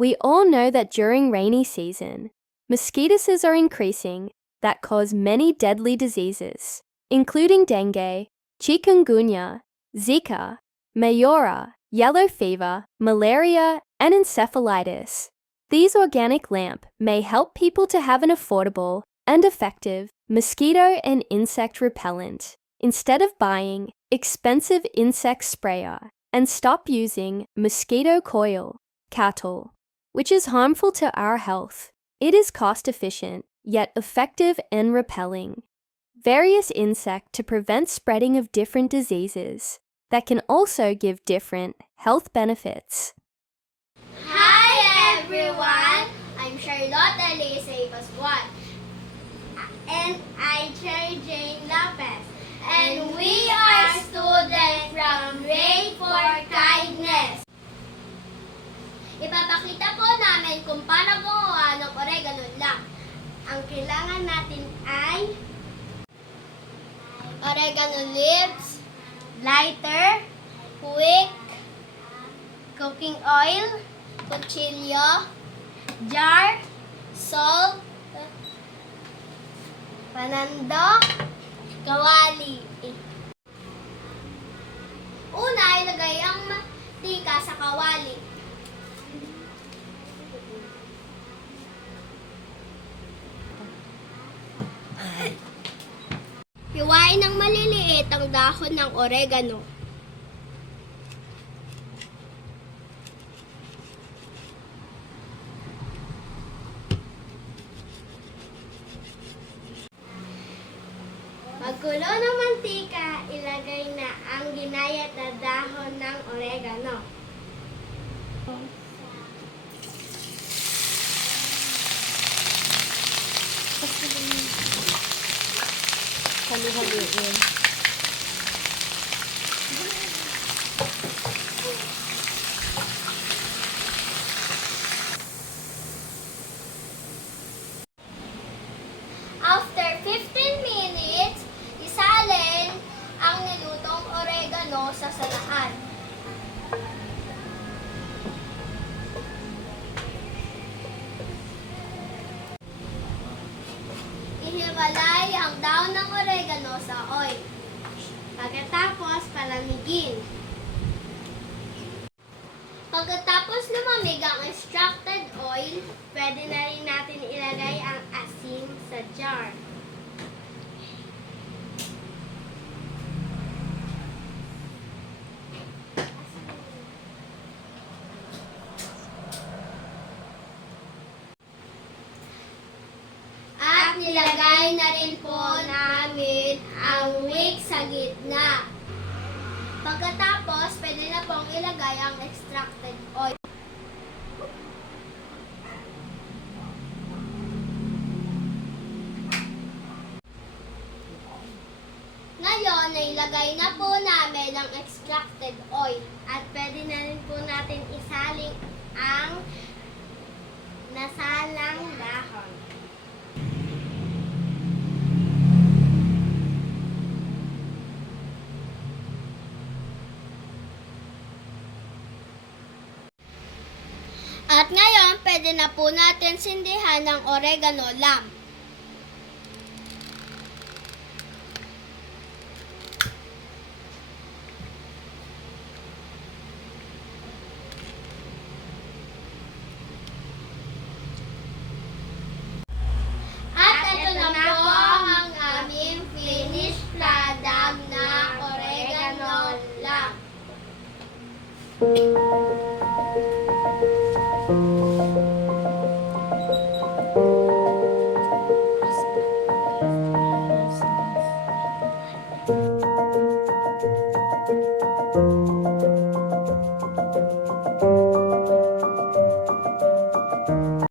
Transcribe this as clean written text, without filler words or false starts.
We all know that during rainy season, mosquitoes are increasing that cause many deadly diseases, including dengue, chikungunya, Zika, mayora, yellow fever, malaria, and encephalitis. These organic lamp may help people to have an affordable and effective mosquito and insect repellent instead of buying expensive insect sprayer, and stop using mosquito coil, cattle, which is harmful to our health. It is cost-efficient, yet effective and repelling various insects to prevent spreading of different diseases that can also give different health benefits. Hi everyone! I'm Charlotte Elise Pascual. And I Cherry Jane Lopez. And we are students from Grade 4 Kindness. Ipapakita po namin kung paano gumawa ng oregano lang. Ang kailangan natin ay oregano leaves, lighter, wick, cooking oil, kutsilyo, jar, salt, panandok, kawali. Una, ilagay ang mantika sa kawali. Hiwain ng maliliit ang dahon ng oregano. Pagkulo ng mantika, ilagay na ang ginayat na dahon ng oregano. Halo-haloin. After 15 minutes, isalin ang nilutong oregano sa sanaan. Ihiwalay ang daon ng oregano sa oil. Pagkatapos, palamigin. Pagkatapos lumamig ang extracted oil, pwede na rin natin ilagay ang asin sa jar. At nilagay na rin po namin ang wick sa gitna. Pagkatapos, pwede na pong ilagay ang extracted oil. Ngayon, nailagay na po namin ang extracted oil at pwede na rin po natin isaling ang nasalang dahon. At ngayon, pwede na po natin sindihan ng oregano lamp. At ito na po ang aming finished product na oregano lamp.